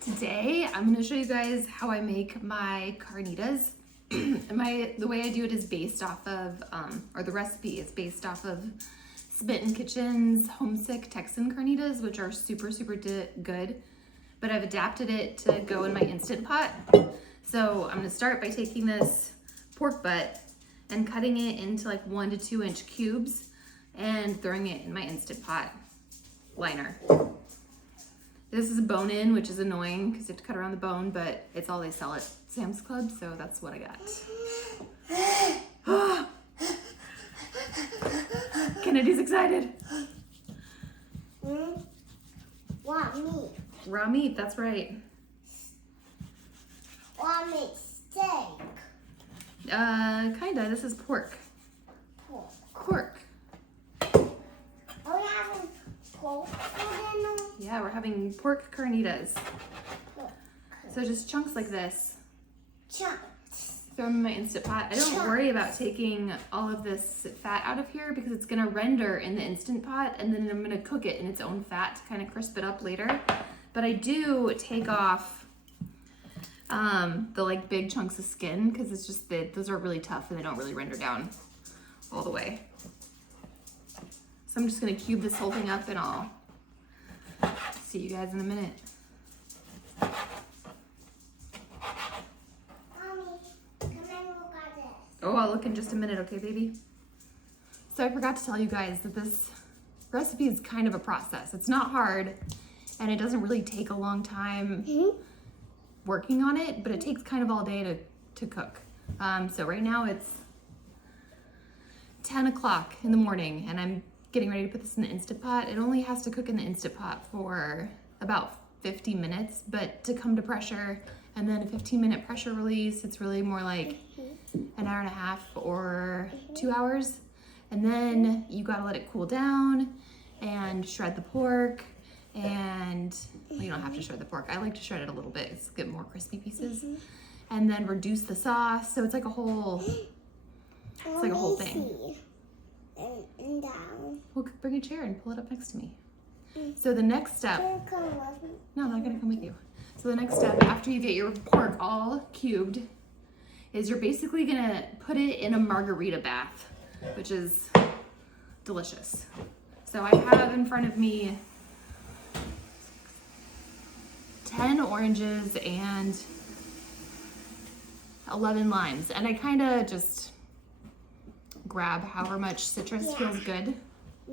Today, I'm gonna show you guys how I make my carnitas. The way I do it is based off of, or the recipe is based off of Smitten Kitchen's Homesick Texan carnitas, which are super good, but I've adapted it to go in my Instant Pot. So I'm gonna start by taking this pork butt and cutting it into like 1 to 2 inch cubes and throwing it in my Instant Pot liner. This is a bone in, which is annoying because you have to cut around the bone, but it's all they sell at Sam's Club, so that's what I got. Kennedy's excited. Raw meat. Raw meat, that's right. Raw meat steak. Kinda. This is pork. Pork. Are we having pork for dinner? Yeah, we're having pork carnitas. So just chunks like this. Chunks. Throw them in my Instant Pot. I don't worry about taking all of this fat out of here because it's gonna render in the Instant Pot and then I'm gonna cook it in its own fat to kind of crisp it up later. But I do take off the like big chunks of skin because it's just that those are really tough and they don't really render down all the way. So I'm just gonna cube this whole thing up and I'll see you guys in a minute. Mommy, come and look at this. Oh, I'll look in just a minute, okay, baby? So I forgot to tell you guys that this recipe is kind of a process. It's not hard, and it doesn't really take a long time working on it, but it takes kind of all day to cook. So right now it's 10 o'clock in the morning, and I'm getting ready to put this in the Instant Pot. It only has to cook in the Instant Pot for about 50 minutes, but to come to pressure and then a 15-minute pressure release, it's really more like an hour and a half or 2 hours. And then you gotta let it cool down and shred the pork. And well, you don't have to shred the pork. I like to shred it a little bit to get more crispy pieces. And then reduce the sauce. So it's like a whole, thing. And down. Well, bring a chair and pull it up next to me. So the next step, no, I'm not gonna come with you. So the next step after you get your pork all cubed is you're basically gonna put it in a margarita bath, which is delicious. So I have in front of me 10 oranges and 11 limes. And I kind of just grab however much citrus feels good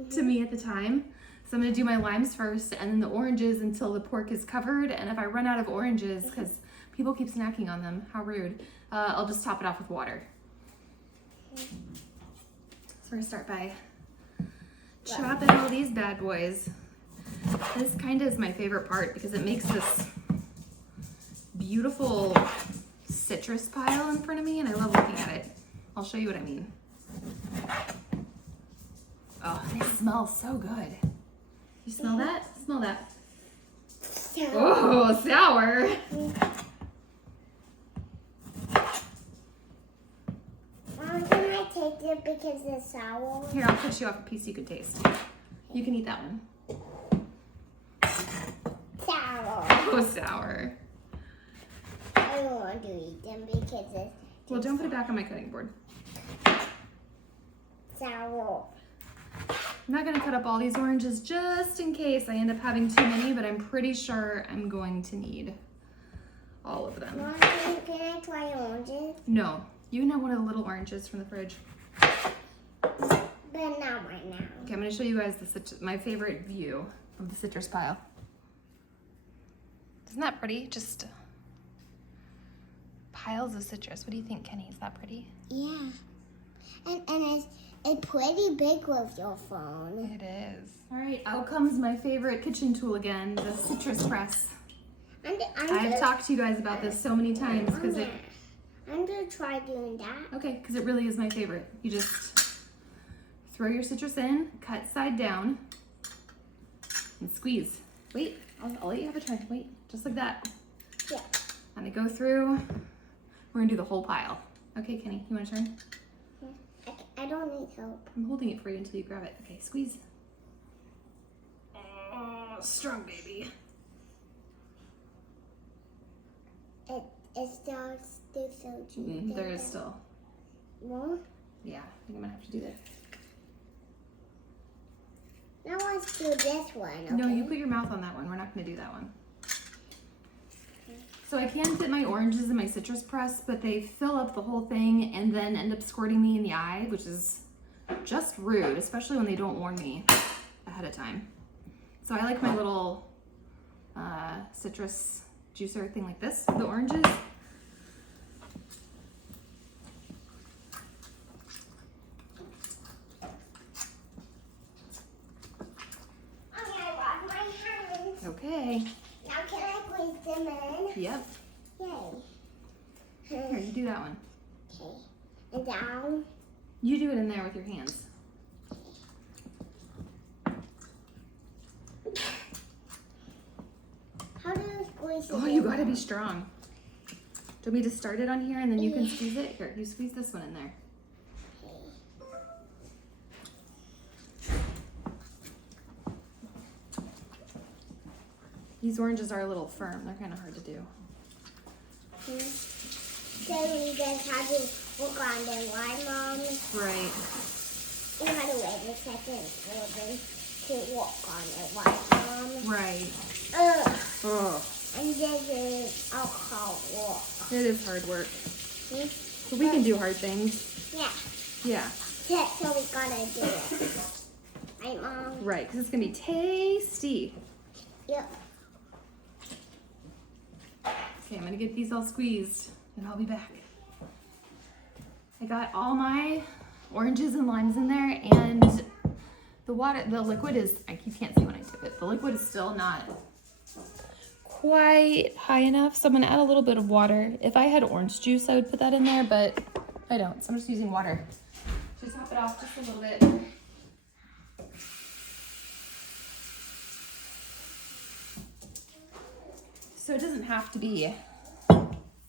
to me at the time. So I'm gonna do my limes first and then the oranges until the pork is covered. And if I run out of oranges, because people keep snacking on them, how rude, I'll just top it off with water. So we're gonna start by chopping all these bad boys. This kind of is my favorite part because it makes this beautiful citrus pile in front of me and I love looking at it. I'll show you what I mean. Oh, they smell so good. You smell that? Smell that. Sour. Oh, sour. Mom, can I take it because it's sour? Here, I'll cut you off a piece you can taste. You can eat that one. Sour. Oh, sour. I don't want to eat them because it's Well, don't put it back on my cutting board. sour. I'm not gonna cut up all these oranges just in case I end up having too many, but I'm pretty sure I'm going to need all of them. Mom, can I try oranges? No, you can have one of the little oranges from the fridge. But not right now. Okay, I'm gonna show you guys my favorite view of the citrus pile. Isn't that pretty? Just piles of citrus. What do you think, Kenny? Is that pretty? Yeah. And it's pretty big with your phone. It is. All right, out comes my favorite kitchen tool again, the citrus press. I've talked to you guys about this so many times because I'm gonna try doing that. Okay, because it really is my favorite. You just throw your citrus in, cut side down, and squeeze. Wait, I'll let you have a try. Wait, just like that. Yeah. And I go through. We're gonna do the whole pile. Okay, Kenny, you want to turn? I don't need help. I'm holding it for you until you grab it. Okay, squeeze. Oh, strong baby. It's still so juicy. There is still. More? Yeah, I think I'm gonna have to do that. Now let's do this one, okay? No, you put your mouth on that one. We're not gonna do that one. So I can fit my oranges in my citrus press, but they fill up the whole thing and then end up squirting me in the eye, which is just rude, especially when they don't warn me ahead of time. So I like my little citrus juicer thing like this, the oranges. Okay. Now can I place them in? Yep. Yay. Here, you do that one. Okay. And down. You do it in there with your hands. How do you squeeze it? Oh, you gotta be strong. Do you want me to start it on here and then you can squeeze it? Here, you squeeze this one in there. These oranges are a little firm. They're kind of hard to do. So you just have to work on them, right, Mom? Right. You have to wait a second for them to work on it, right, Mom? Right. Oh. And this is hard work. It is hard work. Hmm? But we can do hard things. Yeah. Yeah. So we gotta do it. Right, Mom? Right, because it's going to be tasty. Yep. Okay, I'm going to get these all squeezed and I'll be back. I got all my oranges and limes in there, and the liquid is, you can't see when I tip it, the liquid is still not quite high enough, so I'm gonna add a little bit of water. If I had orange juice, I would put that in there, but I don't, so I'm just using water. Just top it off just a little bit. So it doesn't have to be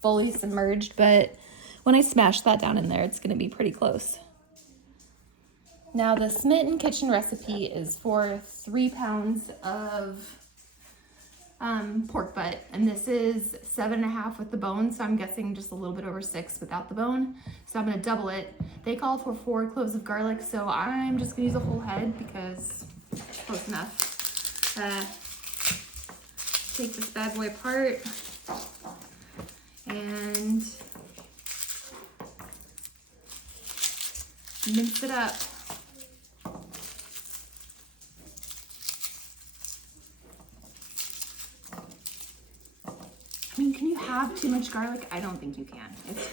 fully submerged, but when I smash that down in there, it's gonna be pretty close. Now the Smitten Kitchen recipe is for 3 pounds of pork butt, and this is 7.5 with the bone, so I'm guessing just a little bit over 6 without the bone. So I'm gonna double it. They call for 4 cloves of garlic, so I'm just gonna use a whole head because it's close enough. Take this bad boy apart and mince it up. I mean, can you have too much garlic? I don't think you can. It's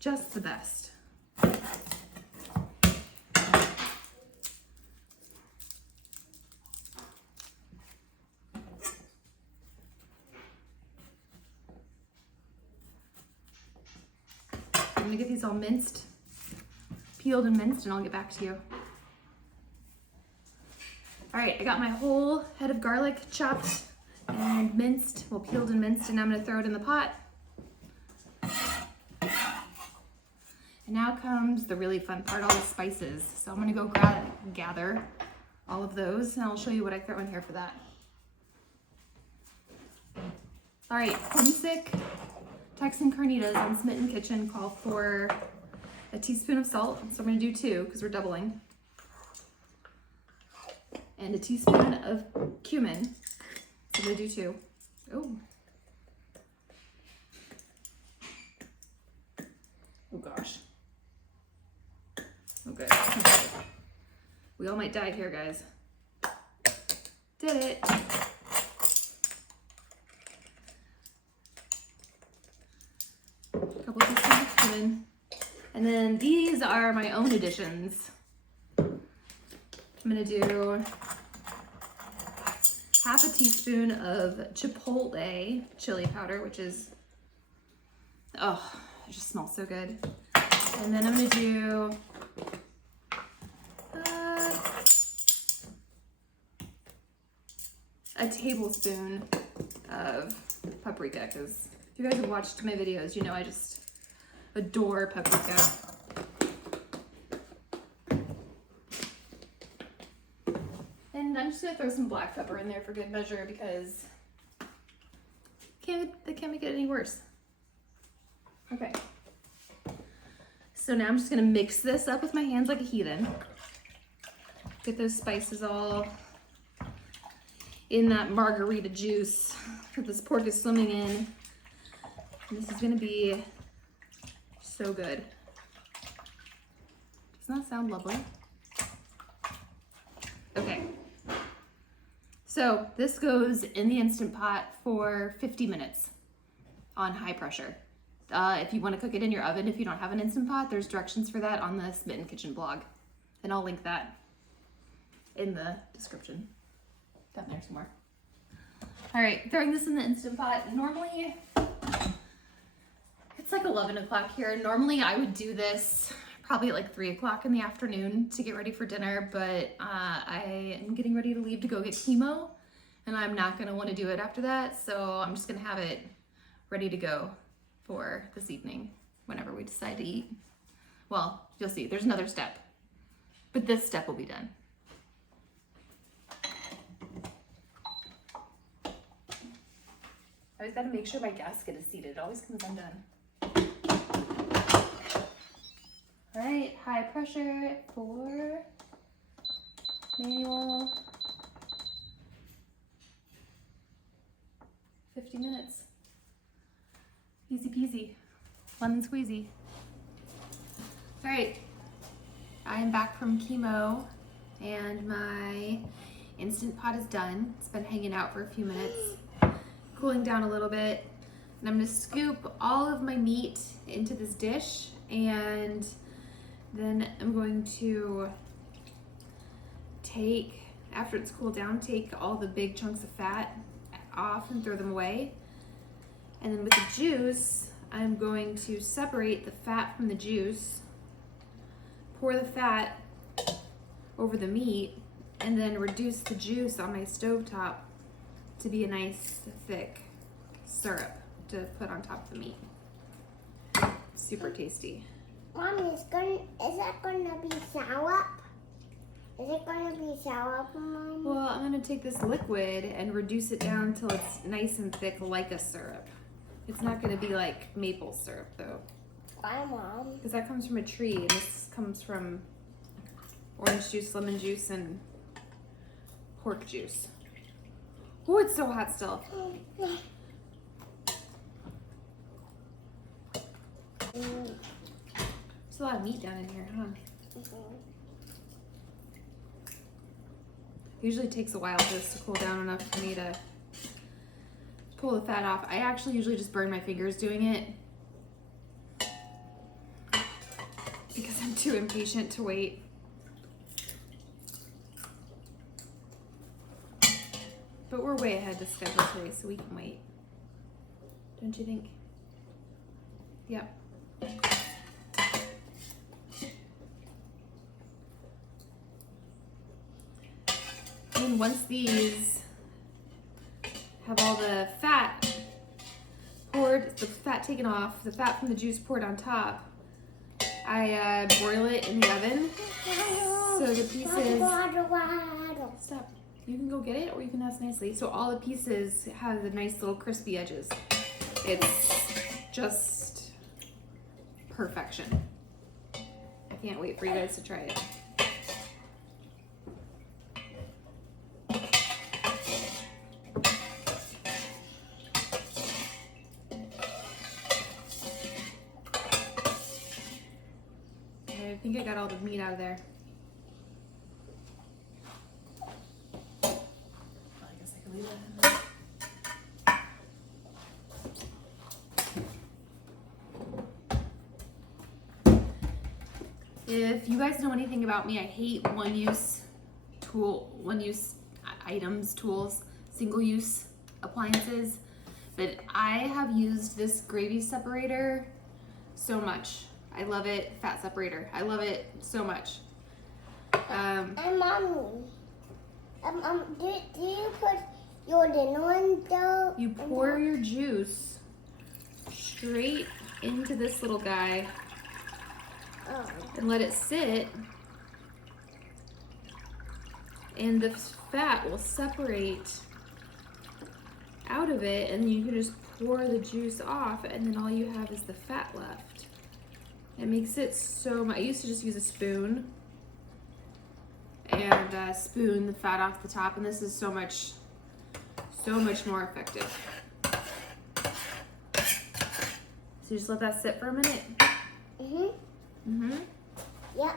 just the best. I'm gonna get these all minced, peeled and minced, and I'll get back to you. All right, I got my whole head of garlic chopped and minced, well, peeled and minced, and I'm gonna throw it in the pot. And now comes the really fun part, all the spices. So I'm gonna go gather all of those, and I'll show you what I throw in here for that. All right, Homesick Texan Carnitas on Smitten Kitchen call for a teaspoon of salt, so I'm gonna do 2 because we're doubling. And a teaspoon of cumin, so I'm gonna do 2. Oh. Oh gosh. Okay. We all might die here, guys. Did it. Couple teaspoons of cumin. And then these are my own additions. I'm gonna do half a teaspoon of chipotle chili powder, which is, oh, it just smells so good. And then I'm gonna do a tablespoon of paprika, because if you guys have watched my videos, you know I just adore paprika. And I'm just gonna throw some black pepper in there for good measure because they can't make it any worse. Okay. So now I'm just gonna mix this up with my hands like a heathen. Get those spices all in that margarita juice that this pork is swimming in. And this is gonna be so good. Doesn't that sound lovely? Okay. So this goes in the Instant Pot for 50 minutes on high pressure. If you want to cook it in your oven, if you don't have an Instant Pot, there's directions for that on the Smitten Kitchen blog. And I'll link that in the description. Down there somewhere. All right, throwing this in the Instant Pot. Normally, it's like 11 o'clock here. Normally I would do this probably at like 3 o'clock in the afternoon to get ready for dinner, but I am getting ready to leave to go get chemo, and I'm not gonna wanna do it after that, so I'm just gonna have it ready to go for this evening, whenever we decide to eat. Well, you'll see, there's another step, but this step will be done. I always gotta make sure my gasket is seated. It always comes undone. All right, high pressure for manual. 50 minutes. Easy peasy, lemon squeezy. All right, I am back from chemo and my Instant Pot is done. It's been hanging out for a few minutes, cooling down a little bit. And I'm gonna scoop all of my meat into this dish, and then I'm going to take, after it's cooled down, take all the big chunks of fat off and throw them away. And then with the juice, I'm going to separate the fat from the juice, pour the fat over the meat, and then reduce the juice on my stovetop to be a nice thick syrup to put on top of the meat. Super tasty. Mommy, is that gonna be sour? Is it gonna be sour for Mommy? Well, I'm gonna take this liquid and reduce it down until it's nice and thick like a syrup. It's not gonna be like maple syrup though. Why, Mom? Because that comes from a tree, and this comes from orange juice, lemon juice, and pork juice. Oh, it's so hot still. There's a lot of meat down in here, huh? Usually takes a while for this to cool down enough for me to pull the fat off. I actually usually just burn my fingers doing it because I'm too impatient to wait. But we're way ahead of schedule today, so we can wait. Don't you think? Yep. And once these have all the fat poured, the fat taken off, the fat from the juice poured on top, I broil it in the oven. So the pieces, stop. You can go get it, or you can ask nicely. So all the pieces have the nice little crispy edges. It's just perfection. I can't wait for you guys to try it. I think I got all the meat out of there. I guess I can leave that in there. If you guys know anything about me, I hate one-use items, tools, single-use appliances, but I have used this gravy separator so much. I love it. Fat separator. I love it so much. And Mommy, do you put your dinner in though? You pour your juice straight into this little guy and let it sit, and the fat will separate out of it, and you can just pour the juice off, and then all you have is the fat left. It makes it so much. I used to just use a spoon and spoon the fat off the top, and this is so much more effective. So you just let that sit for a minute. Yep.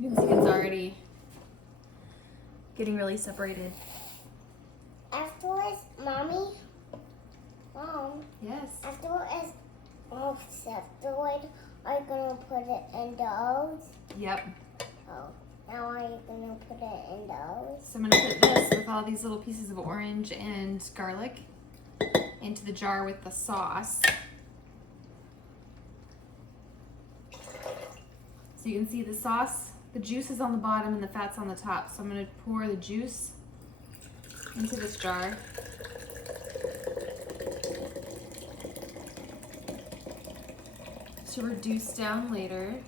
You can see it's already getting really separated. Afterwards, Mom, Yes. afterwards, are you gonna put it in those? Yep. Oh, now are you gonna put it in those? So I'm gonna put this with all these little pieces of orange and garlic into the jar with the sauce. So you can see the sauce, the juice is on the bottom and the fat's on the top. So I'm gonna pour the juice into this jar. To reduce down later.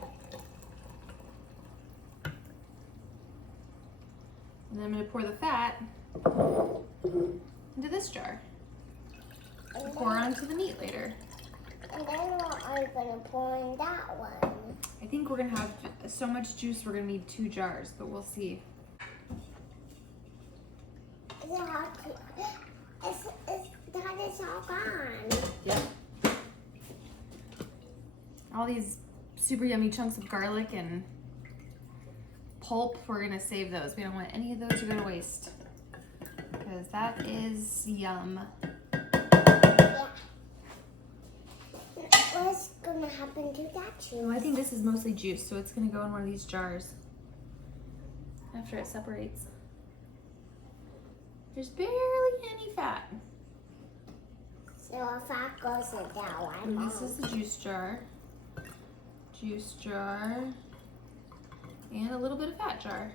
And then I'm gonna pour the fat into this jar. And Pour onto the meat later. And then what are you gonna pour in that one? I think we're gonna have so much juice we're gonna need 2 jars, but we'll see. Is it hard to, that is all gone. Yep. All these super yummy chunks of garlic and pulp, we're gonna save those. We don't want any of those to go to waste, because that is yum. Yeah. What's gonna happen to that juice? Well, I think this is mostly juice, so it's gonna go in one of these jars after it separates. There's barely any fat. So if that goes in that one, And this is the juice jar, and a little bit of fat jar.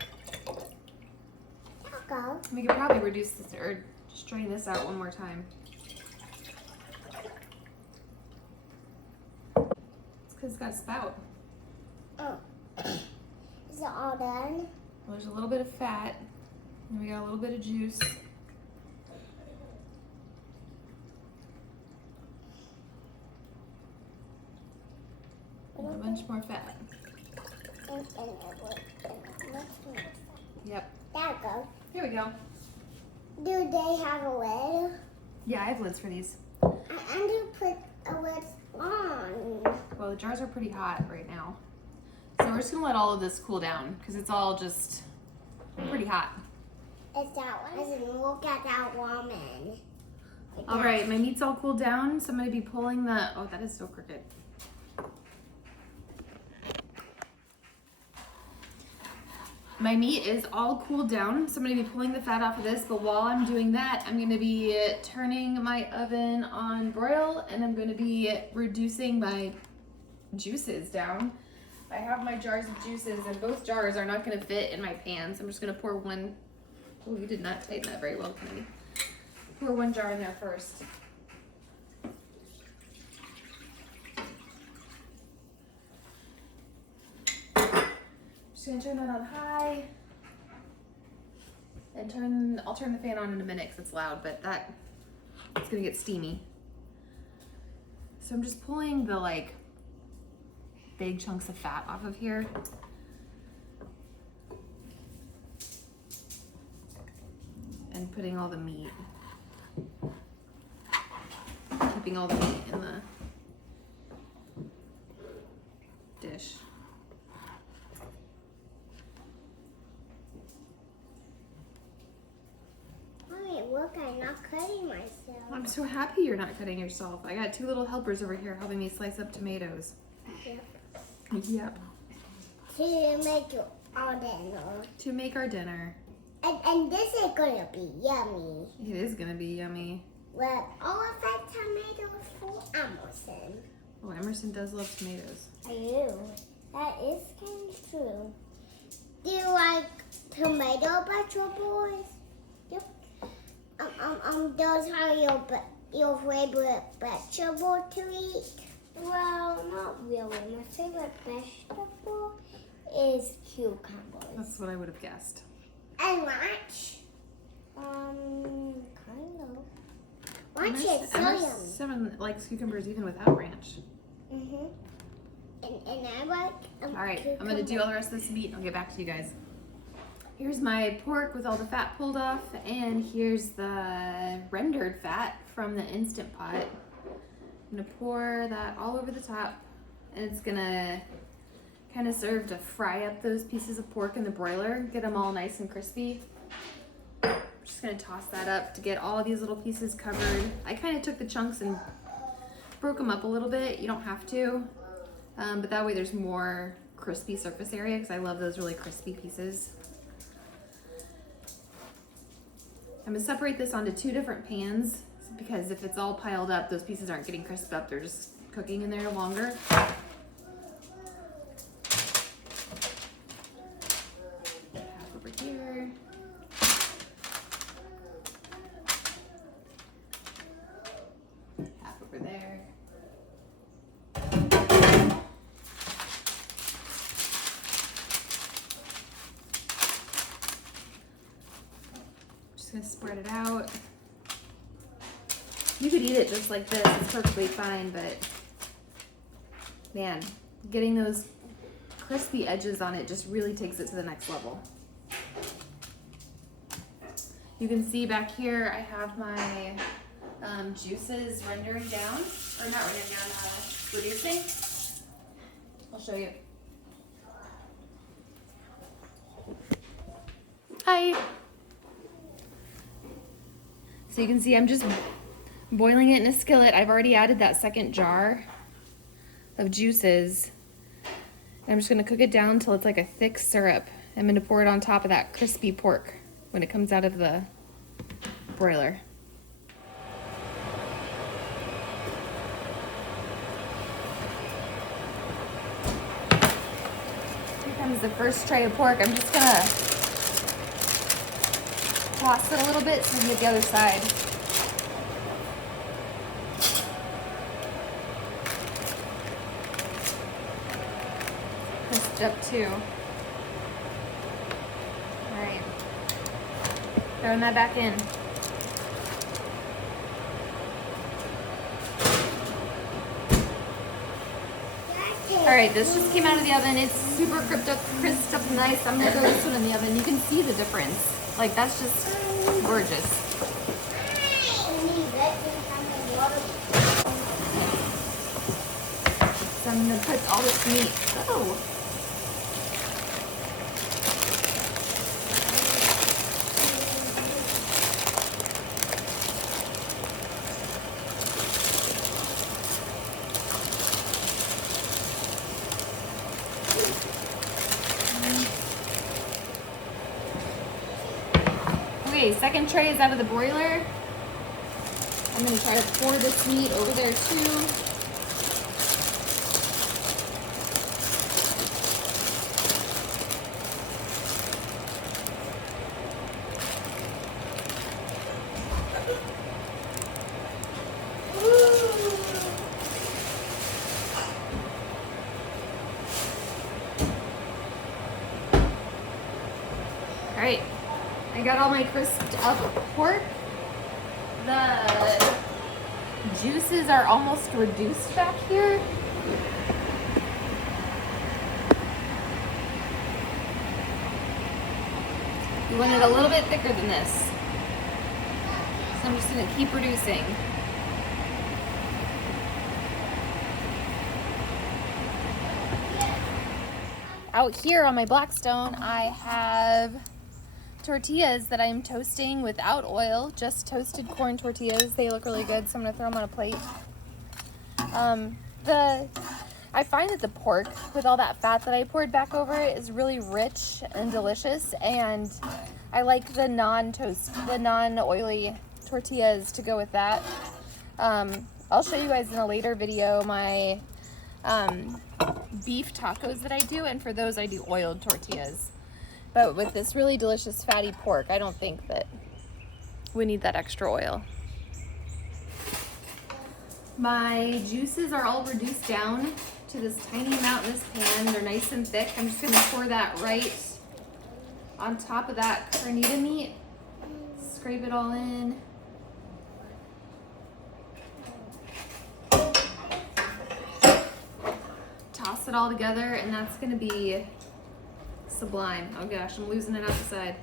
that'll go. We could probably reduce this or strain this out one more time. It's because it's got a spout. Oh. Is it all done? Well, there's a little bit of fat, and we got a little bit of juice. And a bunch more fat. And Yep. that'll go. Here we go. Do they have a lid? Yeah, I have lids for these. And you put a lid on. Well, the jars are pretty hot right now. So we're just gonna let all of this cool down because it's all just pretty hot. Is that one? Listen, look at that woman. All right, my meat's all cooled down, so I'm gonna be pulling the, oh, that is so crooked. My meat is all cooled down, so I'm gonna be pulling the fat off of this, but while I'm doing that, I'm gonna be turning my oven on broil, and I'm gonna be reducing my juices down. I have my jars of juices, and both jars are not gonna fit in my pan, so I'm just gonna pour one. Oh, you did not tighten that very well, Kennedy. Pour one jar in there first. Just gonna turn that on high. And I'll turn the fan on in a minute because it's loud, but it's gonna get steamy. So I'm just pulling the like big chunks of fat off of here. And putting all the meat. Keeping all the meat in the dish. Mommy, look, I'm not cutting myself. I'm so happy you're not cutting yourself. I got 2 little helpers over here helping me slice up tomatoes. Yep. Yep. To make your all dinner. To make our dinner. And this is gonna be yummy. It is gonna be yummy. Well, all of that tomatoes for Emerson. Oh, Emerson does love tomatoes. I do. That is kind of true. Do you like tomato vegetables? Yep. those are your favorite vegetable to eat? Well, not really. My favorite vegetable is cucumbers. That's what I would have guessed. And ranch? Kind of. Ranch is so yummy. Seven likes cucumbers even without ranch. Mhm. And I like. All right, I'm gonna do all the rest of this meat and I'll get back to you guys. Here's my pork with all the fat pulled off, and here's the rendered fat from the Instant Pot. I'm gonna pour that all over the top, and it's gonna kind of serve to fry up those pieces of pork in the broiler, get them all nice and crispy. I'm just gonna toss that up to get all of these little pieces covered. I kind of took the chunks and broke them up a little bit. You don't have to, but that way there's more crispy surface area because I love those really crispy pieces. I'm gonna separate this onto 2 different pans because if it's all piled up, those pieces aren't getting crisped up. They're just cooking in there longer. Half over here. Half over there. Just gonna spread it out. You could eat it just like this, it's perfectly fine, but man, getting those crispy edges on it just really takes it to the next level. You can see back here I have my juices rendering down, or not rendering down, reducing. I'll show you. Hi. So you can see I'm just boiling it in a skillet. I've already added that second jar of juices. And I'm just gonna cook it down until it's like a thick syrup. I'm gonna pour it on top of that crispy pork when it comes out of the broiler. Here comes the first tray of pork. I'm just gonna toss it a little bit so we can get the other side. Crisped up too. Alright. Throwing that back in. Alright, this just came out of the oven. It's super crisped up nice. I'm gonna throw this one in the oven. You can see the difference. Like, that's just gorgeous. So I'm gonna put all this meat. Oh. Okay, second tray is out of the broiler. I'm gonna try to pour this meat over there too. All right. I got all my crisped up pork. The juices are almost reduced back here. You want it a little bit thicker than this. So I'm just gonna keep reducing. Out here on my Blackstone, I have tortillas that I'm toasting without oil, just toasted corn tortillas. They look really good, so I'm gonna throw them on a plate. I find that the pork, with all that fat that I poured back over it, is really rich and delicious, and I like the non-oily tortillas to go with that. I'll show you guys in a later video my beef tacos that I do, and for those I do oiled tortillas. But with this really delicious fatty pork, I don't think that We need that extra oil. My juices are all reduced down to this tiny amount in this pan. They're nice and thick. I'm just gonna pour that right on top of that carnita meat. Scrape it all in. Toss it all together, and that's gonna be sublime. Oh gosh, I'm losing it out the side.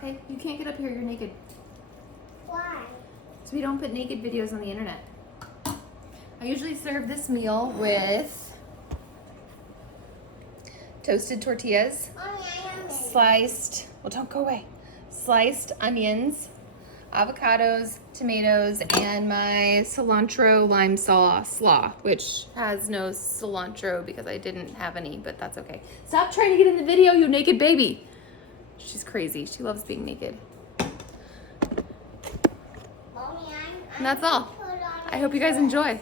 Hey, you can't get up here, you're naked. Why? So we don't put naked videos on the internet. I usually serve this meal with toasted tortillas, sliced, well don't go away, sliced onions, avocados, tomatoes, and my cilantro lime slaw, which has no cilantro because I didn't have any, but that's okay. Stop trying to get in the video, you naked baby. She's crazy. She loves being naked. And that's all. I hope you guys enjoy.